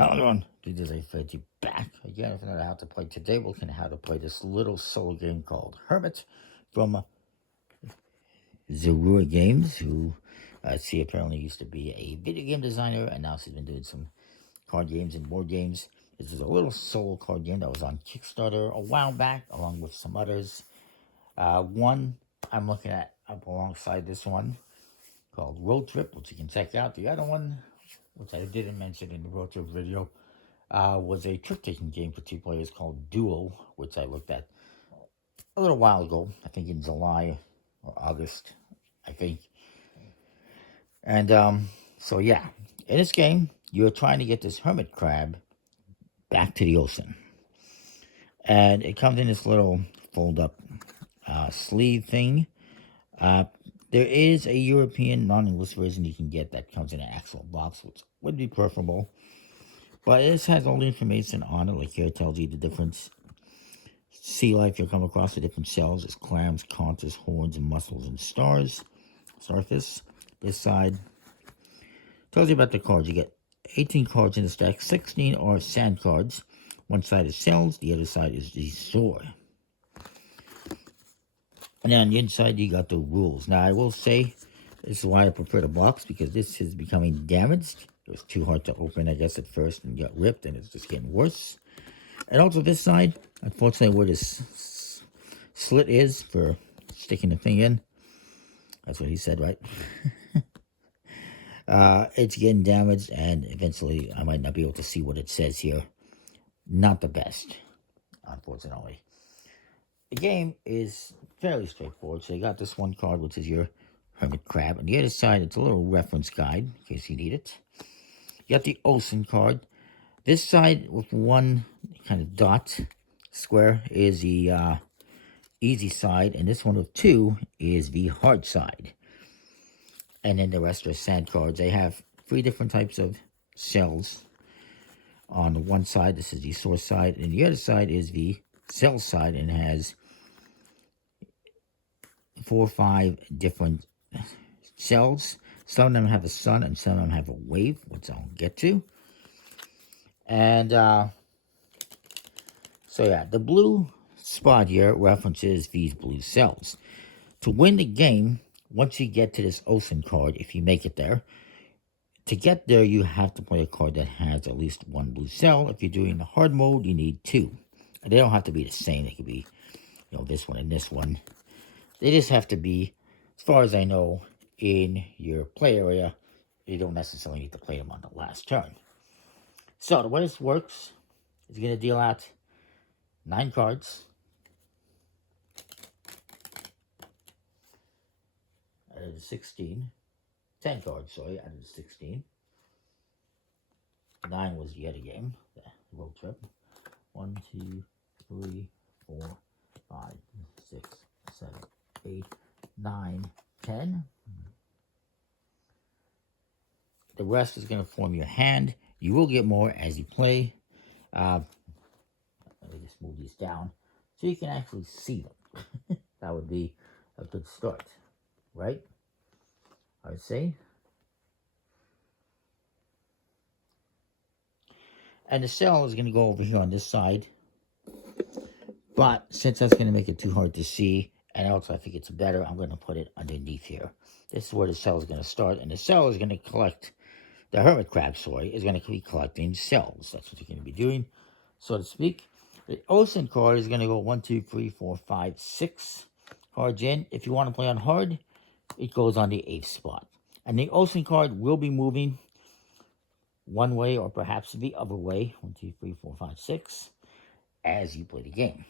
Hello everyone, this is a Freddy back again with another how to play. Today we're looking at how to play this little solo game called Hermit from Zerua Games, who see apparently used to be a video game designer and now she's been doing some card games and board games. This is a little solo card game that was on Kickstarter a while back along with some others. One I'm looking at up alongside this one called Road Trip, which you can check out. The other one, which I didn't mention in the Road Trip video, was a trick-taking game for 2 players called Duo, which I looked at a little while ago, I think in July or August, I think. And so yeah, in this game, you're trying to get this hermit crab back to the ocean. And it comes in this little fold-up sleeve thing. There is a European non-English version you can get that comes in an actual box, which would be preferable. But this has all the information on it, like here it tells you the different sea life you'll come across, the different shells. There's clams, conchs, horns, and mussels, and starfish. This side tells you about the cards. You get 18 cards in the stack. 16 are sand cards. One side is shells, the other side is the sword. And then on the inside, you got the rules. Now, I will say, this is why I prefer the box, because this is becoming damaged. It was too hard to open, I guess, at first, and got ripped, and it's just getting worse. And also this side, unfortunately, where this slit is for sticking the thing in, that's what he said, right? It's getting damaged, and eventually I might not be able to see what it says here. Not the best, unfortunately. The game is fairly straightforward. So you got this one card, which is your hermit crab. On the other side, it's a little reference guide, in case you need it. You got the ocean card. This side with one kind of dot square is the easy side, and this one with 2 is the hard side. And then the rest are sand cards. They have 3 different types of shells. On the one side, this is the source side, and the other side is the shell side, and it has 4 or 5 different shells. Some of them have a sun, and some of them have a wave, which I'll get to. And so yeah, the blue spot here references these blue cells. To win the game, once you get to this ocean card, if you make it there, to get there, you have to play a card that has at least 1 blue cell. If you're doing the hard mode, you need 2. And they don't have to be the same. They could be, this one and this one. They just have to be, as far as I know, in your play area. You don't necessarily need to play them on the last turn. So the way this works is going to deal out 9 cards. Out of the 16. 10 cards, sorry, out of the 16. 9 was the other game, the road trip. 1, 2, 3, 4, 5, 6, 7, 8, 9, 10. The rest is going to form your hand. You will get more as you play. Let me just move these down so you can actually see them. That would be a good start, right? I would say. And the shell is going to go over here on this side. But since that's going to make it too hard to see, and also I think it's better, I'm going to put it underneath here. This is where the shell is going to start. And the shell is going to collect, the hermit crab, is going to be collecting shells. That's what you're going to be doing, so to speak. The ocean card is going to go 1, 2, 3, 4, 5, 6 cards in. If you want to play on hard, it goes on the 8th spot. And the ocean card will be moving one way or perhaps the other way, 1, 2, 3, 4, 5, 6, as you play the game.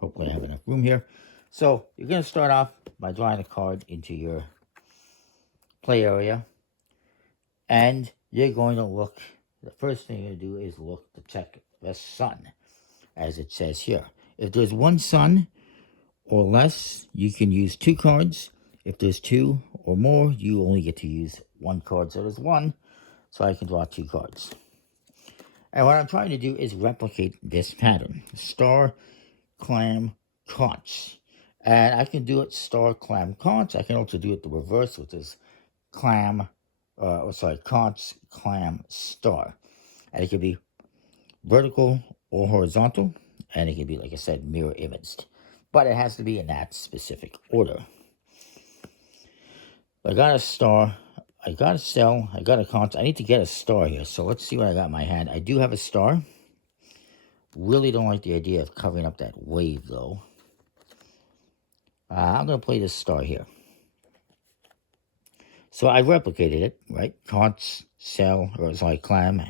Hopefully I have enough room here. So you're going to start off by drawing a card into your play area. And you're going to look, the first thing you're going to do is look to check the sun, as it says here. If there's 1 sun or less, you can use 2 cards. If there's 2 or more, you only get to use 1 card. So there's 1, so I can draw 2 cards. And what I'm trying to do is replicate this pattern. Star, clam, conch. And I can do it star, clam, conch. I can also do it the reverse, which is clam, conch clam star. And it could be vertical or horizontal, and it can be, like I said, mirror imaged, but it has to be in that specific order. I got a star, I got a cell, I got a conch. I need to get a star here, so let's see what I got in my hand. I do have a star. Really don't like the idea of covering up that wave, though. I'm going to play this star here. So I replicated it, right? Conch, cell, or it's like clam.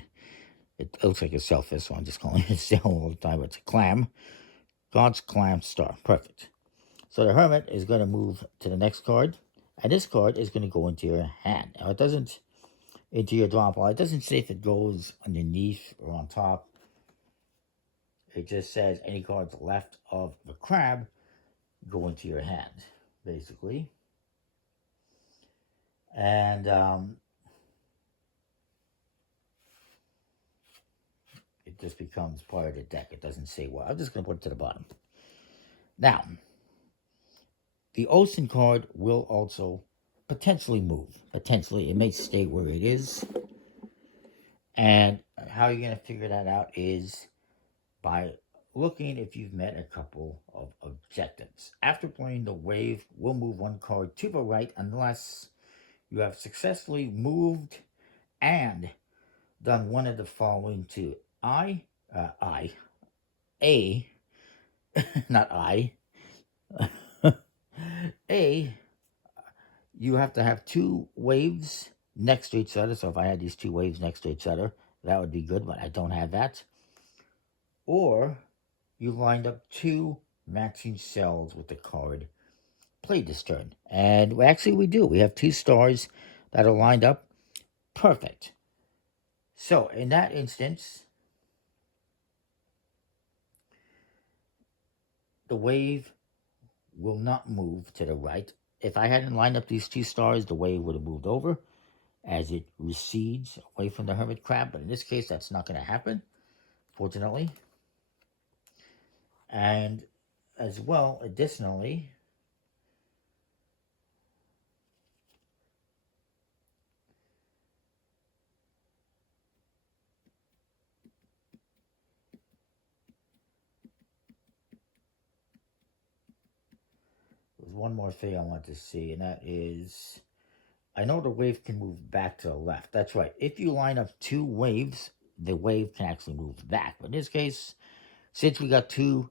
It looks like a shellfish, so I'm just calling it a cell all the time. But it's a clam. Conch, clam, star. Perfect. So the Hermit is going to move to the next card. And this card is going to go into your hand. Now, it doesn't, into your draw pile. It doesn't say if it goes underneath or on top. It just says any cards left of the crab go into your hand, basically. And it just becomes part of the deck. It doesn't say what. I'm just going to put it to the bottom. Now, the ocean card will also potentially move. Potentially. It may stay where it is. And how you're going to figure that out is by looking if you've met a couple of objectives. After playing the wave, we'll move one card to the right unless you have successfully moved and done one of the following two. Not I. A, you have to have two waves next to each other. So if I had these two waves next to each other, that would be good, but I don't have that. Or you lined up two matching cells with the card played this turn. And actually we do. We have two stars that are lined up perfect. So in that instance, the wave will not move to the right. If I hadn't lined up these two stars, the wave would have moved over as it recedes away from the hermit crab. But in this case, that's not going to happen, fortunately. And as well, additionally, there's one more thing I want to see, and that is, I know the wave can move back to the left. That's right. If you line up two waves, the wave can actually move back. But in this case, since we got two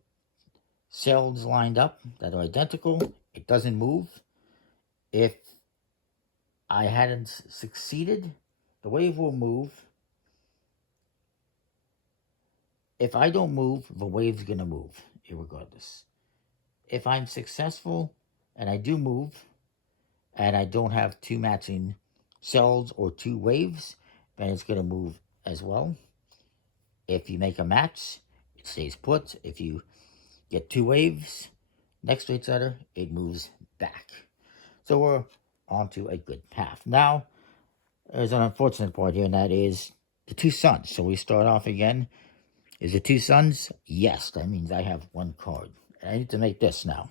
cells lined up that are identical, it doesn't move. If I hadn't succeeded, the wave will move. If I don't move, the wave's going to move, irregardless. If I'm successful and I do move, and I don't have two matching cells or two waves, then it's going to move as well. If you make a match, it stays put. If you get two waves next to each other, it moves back. So we're onto a good path. Now, there's an unfortunate part here, and that is the two suns. So we start off again. Is it two suns? Yes, that means I have one card. And I need to make this now.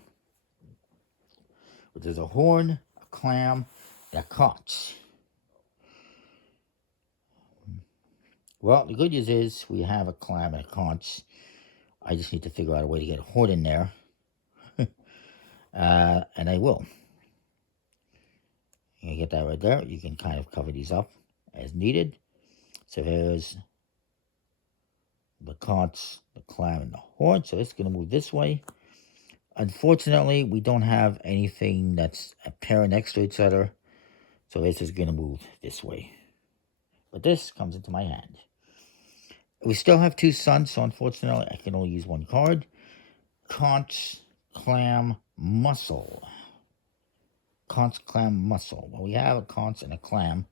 But there's a horn, a clam, and a conch. Well, the good news is we have a clam and a conch. I just need to figure out a way to get a horn in there. And I will. You get that right there. You can kind of cover these up as needed. So there's the conch, the clam, and the horn. So it's going to move this way. Unfortunately, we don't have anything that's a pair next to each other. So this is going to move this way. But this comes into my hand. We still have two suns, so unfortunately, I can only use one card. Conch, clam, mussel. Conch, clam, mussel. Well, we have a conch and a clam.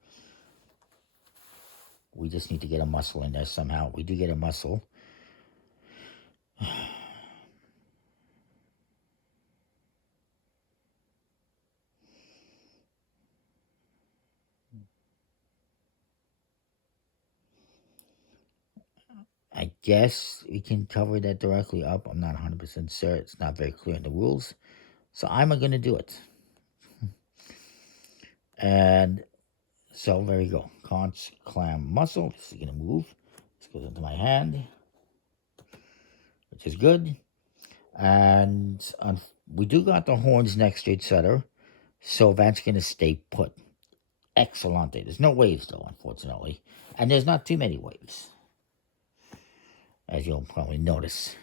We just need to get a mussel in there somehow. We do get a mussel. I guess we can cover that directly up. I'm not 100% sure. It's not very clear in the rules. So I'm going to do it. And So there you go. Conch, clam, mussel. This is going to move. This goes into my hand, which is good. And we do got the horns next to each other, so that's going to stay put. Excellent. There's no waves, though, unfortunately. And there's not too many waves, as you'll probably notice.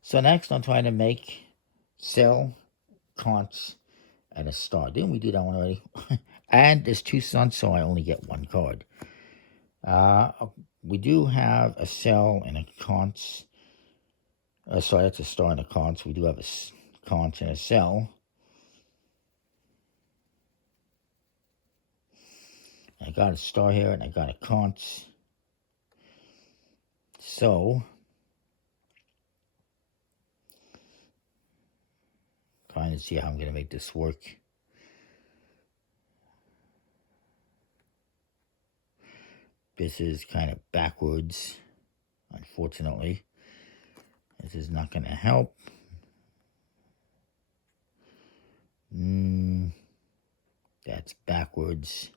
So next, I'm trying to make cell, conch, and a star. Didn't we do that one already? And there's 2 suns, so I only get 1 card. We do have a cell and a conch. Sorry, that's a star and a conch. We do have a conch and a cell. I got a star here, and I got a conch. So, trying to see how I'm going to make this work. This is kind of backwards, unfortunately. This is not going to help. That's backwards.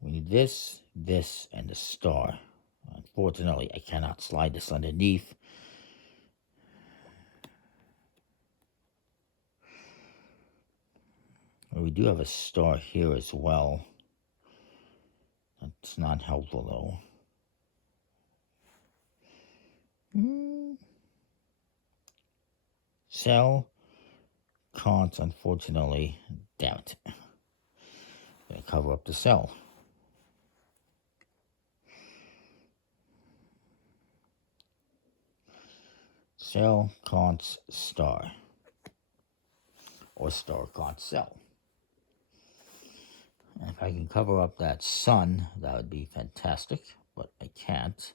We need this, this, and the star. Unfortunately, I cannot slide this underneath. We do have a star here as well. That's not helpful, though. Cell. Can't, unfortunately. Damn it. I'm going to cover up the cell. Cell, conch, star. Or star, conch, cell. And if I can cover up that sun, that would be fantastic. But I can't.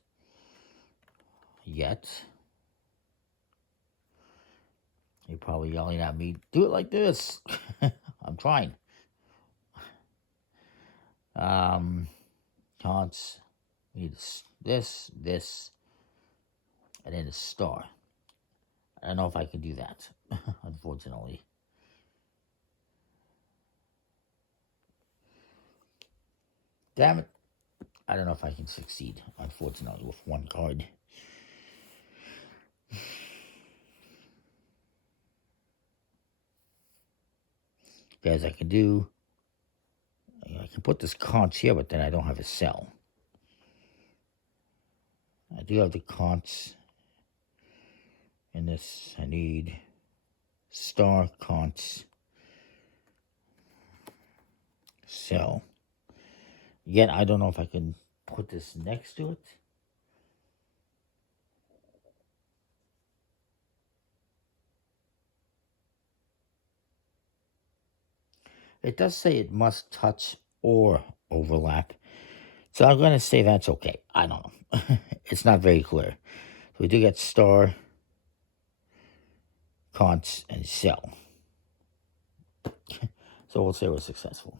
Yet. You're probably yelling at me, do it like this. I'm trying. Conch. We need this, this, and then a star. I don't know if I can do that, unfortunately. Damn it. I don't know if I can succeed, unfortunately, with 1 card. Because I can put this conch here, but then I don't have a cell. I do have the conch. And this, I need star, conch, cell. Again, I don't know if I can put this next to it. It does say it must touch or overlap. So I'm going to say that's okay. I don't know. It's not very clear. So we do get star, conch, and cell. So we'll say we're successful.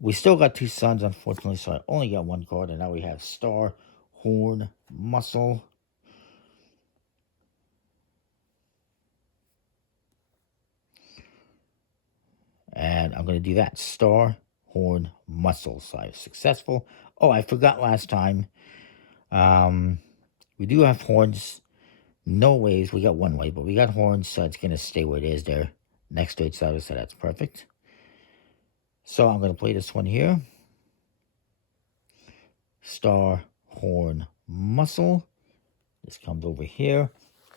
We still got 2 suns, unfortunately, so I only got 1 card. And now we have star, horn, mussel. And I'm going to do that. Star, horn, mussel. So I was successful. Oh, I forgot last time. We do have horns. No waves. We got 1 wave, but we got horns, so it's going to stay where it is there. Next to each other, so that's perfect. So I'm going to play this one here. Star, horn, mussel. This comes over here.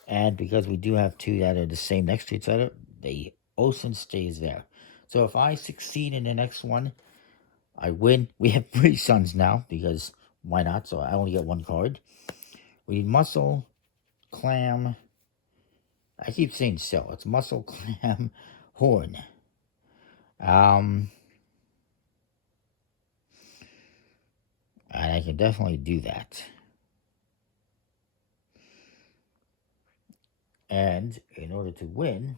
And because we do have 2 that are the same next to each other, the ocean stays there. So if I succeed in the next one, I win. We have 3 suns now, because why not? So I only get 1 card. We need mussel, clam. I keep saying cell. It's mussel, clam, horn. And I can definitely do that. And in order to win,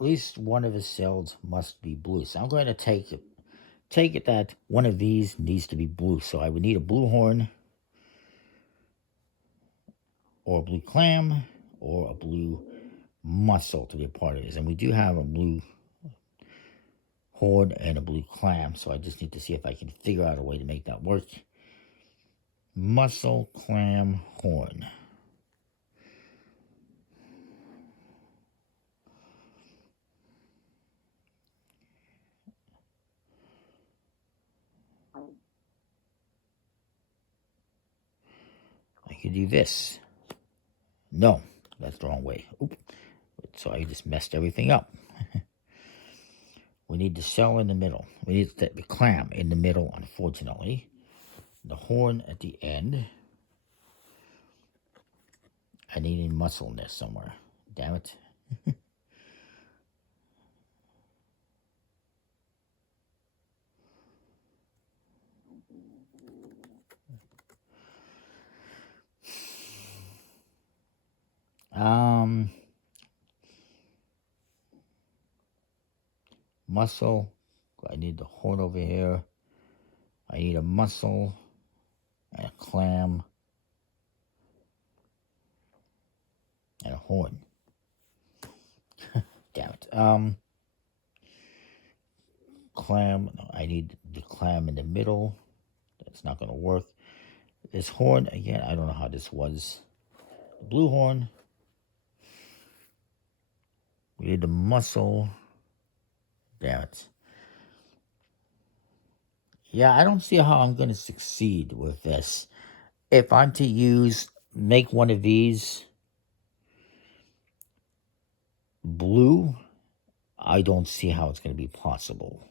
least one of his cells must be blue. So I'm going to take it that one of these needs to be blue. So I would need a blue horn, or a blue clam, or a blue mussel to be a part of this. And we do have a blue horn and a blue clam, so I just need to see if I can figure out a way to make that work. Mussel, clam, horn. I could do this. No, that's the wrong way. Oop. So I just messed everything up. We need the shell in the middle. We need the clam in the middle, unfortunately. The horn at the end. I need a mussel in there somewhere. Damn it. Mussel. I need the horn over here. I need a mussel and a clam and a horn. Damn it. Clam. I need the clam in the middle. That's not going to work. This horn, again, I don't know how this was. The blue horn. We need the mussel. Damn it. Yeah, I don't see how I'm going to succeed with this. If I'm to make one of these blue, I don't see how it's going to be possible.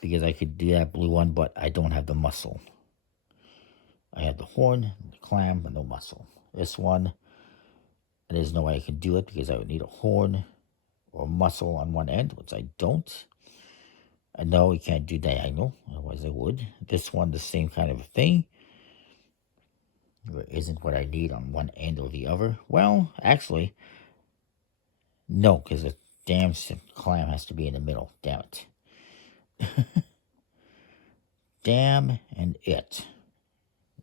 Because I could do that blue one, but I don't have the mussel. I have the horn, the clam, but no mussel. This one, there's no way I can do it because I would need a horn or mussel on one end, which I don't. And no, we can't do diagonal, otherwise I would. This one, the same kind of thing. There isn't what I need on one end or the other. Well, actually, no, because the damn clam has to be in the middle. Damn it. Damn and it.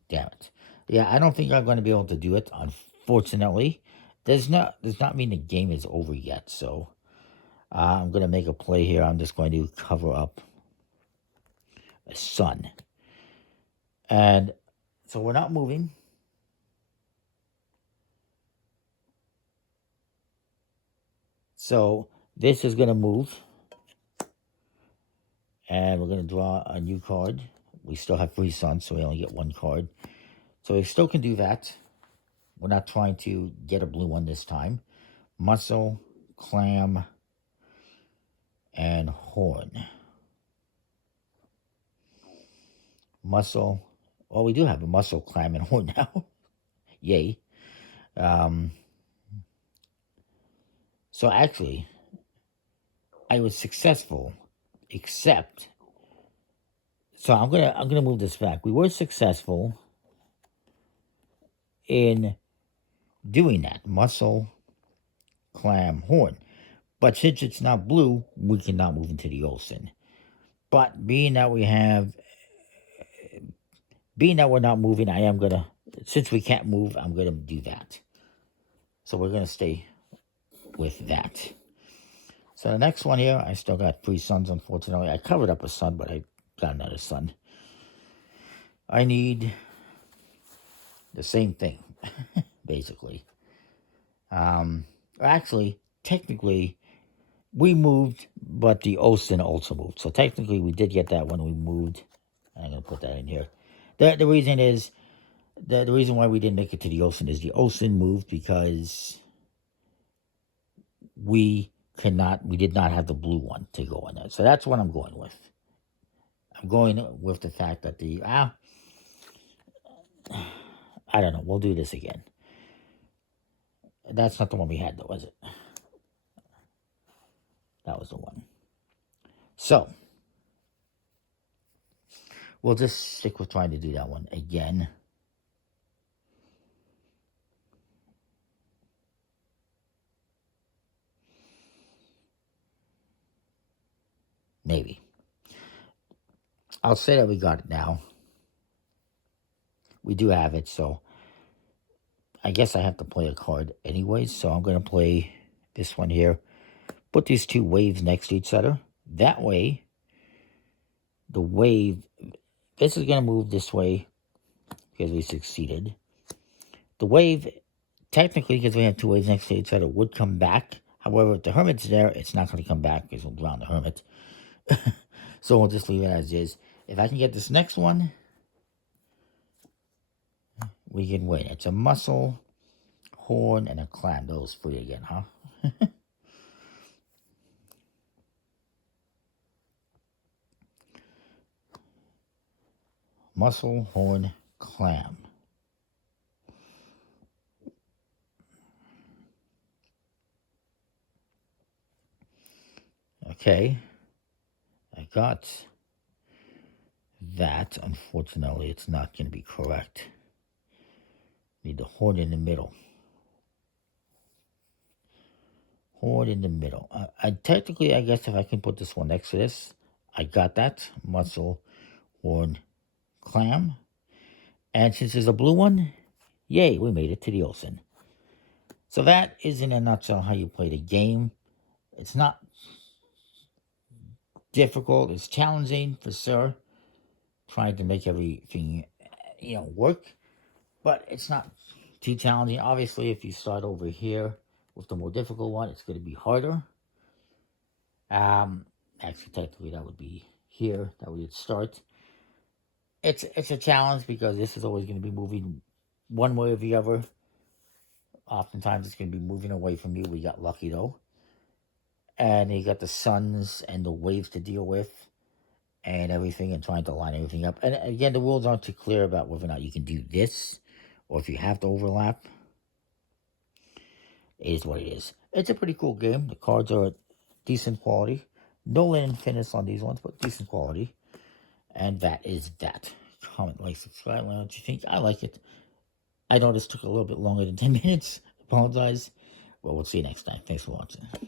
Damn it. Yeah, I don't think I'm going to be able to do it, unfortunately. Does not mean the game is over yet, so I'm going to make a play here. I'm just going to cover up a sun. And so we're not moving. So this is going to move. And we're going to draw a new card. We still have 3 suns, so we only get 1 card. So we still can do that. We're not trying to get a blue one this time. Mussel, clam, and horn. Mussel. Oh, we do have a mussel, clam, and horn now. Yay. So actually, I was successful, except. So I'm gonna move this back. We were successful in doing that. Mussel, clam, horn. But since it's not blue, we cannot move into the ocean. But being that we're not moving, I am gonna, since we can't move, I'm gonna do that. So we're gonna stay with that. So the next one here, I still got 3 suns, unfortunately. I covered up a sun, but I got another sun. I need the same thing, basically. Actually, technically, we moved, but the ocean also moved. So technically, we did get that when we moved. I'm going to put that in here. The reason is, the reason why we didn't make it to the ocean is the ocean moved because we did not have the blue one to go on that. So that's what I'm going with. I'm going with the fact that I don't know. We'll do this again. That's not the one we had, though, was it? That was the one. So, we'll just stick with trying to do that one again. Maybe. I'll say that we got it now. We do have it, so I guess I have to play a card anyways. So I'm going to play this one here. Put these two waves next to each other. That way, the wave, this is going to move this way because we succeeded. The wave, technically, because we have two waves next to each other, would come back. However, if the Hermit's there, it's not going to come back because we'll drown the Hermit. So we'll just leave it as is. If I can get this next one, we can win. It's a mussel, horn, and a clam. Those three again, huh? Mussel, horn, clam. Okay. I got that. Unfortunately, it's not going to be correct. Need the horn in the middle. Horn in the middle. Technically, I guess if I can put this one next to this, I got that. Mussel, horn, clam. And since there's a blue one, yay, we made it to the ocean. So that is in a nutshell how you play the game. It's not difficult. It's challenging for sure. Trying to make everything, work. But it's not too challenging. Obviously, if you start over here with the more difficult one, it's going to be harder. Actually, technically, that would be here. That would start. It's a challenge because this is always going to be moving one way or the other. Oftentimes, it's going to be moving away from you. We got lucky, though. And you got the suns and the waves to deal with and everything and trying to line everything up. And again, the rules aren't too clear about whether or not you can do this or if you have to overlap. It is what it is. It's a pretty cool game. The cards are decent quality. No linen finish on these ones, but decent quality. And that is that. Comment, like, subscribe. Let me know what you think. I like it. I know this took a little bit longer than 10 minutes. Apologize. But we'll see you next time. Thanks for watching.